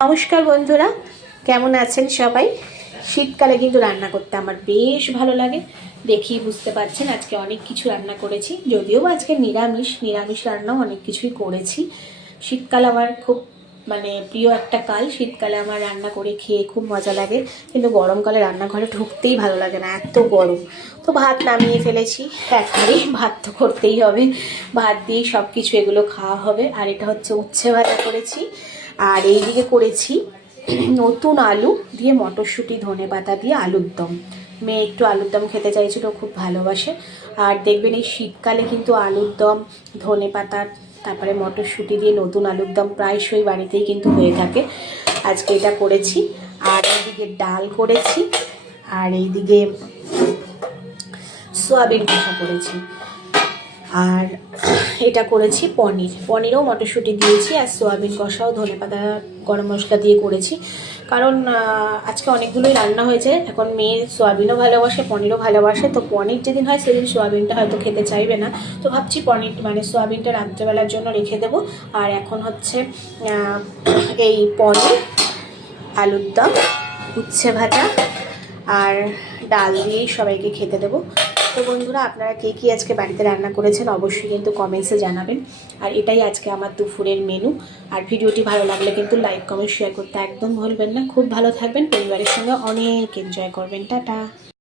নমস্কার বন্ধুরা, কেমন আছেন সবাই? শীতকালে কিন্তু রান্না করতে আমার বেশ ভালো লাগে, দেখেই বুঝতে পারছেন। আজকে অনেক কিছু রান্না করেছি, যদিও আজকে নিরামিষ রান্নাও অনেক কিছুই করেছি। শীতকাল আমার খুব প্রিয় একটা কাল। শীতকালে আমার রান্না করে খেয়ে খুব মজা লাগে, কিন্তু গরমকালে রান্নাঘরে ঢুকতেই ভালো লাগে না, এত গরম। তো ভাত নামিয়ে ফেলেছি, একবারেই ভাত তো করতেই হবে, ভাত দিয়েই সব কিছু এগুলো খাওয়া হবে। আর এটা হচ্ছে উচ্ছে ভাজা করেছি, আর এইদিকে করেছি নতুন আলু দিয়ে মটরশুঁটি ধনেপাতা দিয়ে আলুর দম। মেয়ে একটু আলুর দম খেতে চাইছিল, খুব ভালোবাসে। আর দেখবেন এই শীতকালে কিন্তু আলুর দম, ধনেপাতা, তারপরে মটরশুঁটি দিয়ে নতুন আলুর দম প্রায়শই বাড়িতেই কিন্তু হয়ে থাকে। আজকে এটা করেছি। আর এইদিকে ডাল করেছি, আর এইদিকে সয়াবিন কষা করেছি। আর এটা করেছি পনিরও মটরশুঁটি দিয়েছি, আর সয়াবিন কষাও ধনেপাতা গরম মশলা দিয়ে করেছি। কারণ আজকে অনেকগুলোই রান্না হয়েছে। এখন মেয়ে সয়াবিনও ভালোবাসে, পনিরও ভালোবাসে। তো পনির যেদিন হয় সেদিন সয়াবিনটা হয়তো খেতে চাইবে না। তো ভাবছি সয়াবিনটা রাত্রেবেলার জন্য রেখে দেবো। আর এখন হচ্ছে এই পনির, আলুর দম, উচ্ছে ভাজা আর ডাল দিয়েই সবাইকে খেতে দেবো। তো বন্ধুরা, আপনারা কে কী আজকে বাড়িতে রান্না করেছেন অবশ্যই কিন্তু কমেন্টসে জানাবেন। আর এটাই আজকে আমার দুপুরের মেনু। আর ভিডিওটি ভালো লাগলে কিন্তু লাইক, কমেন্ট, শেয়ার করতে একদম ভুলবেন না। খুব ভালো থাকবেন, পরিবারের সঙ্গে অনেক এনজয় করবেন। টাটা।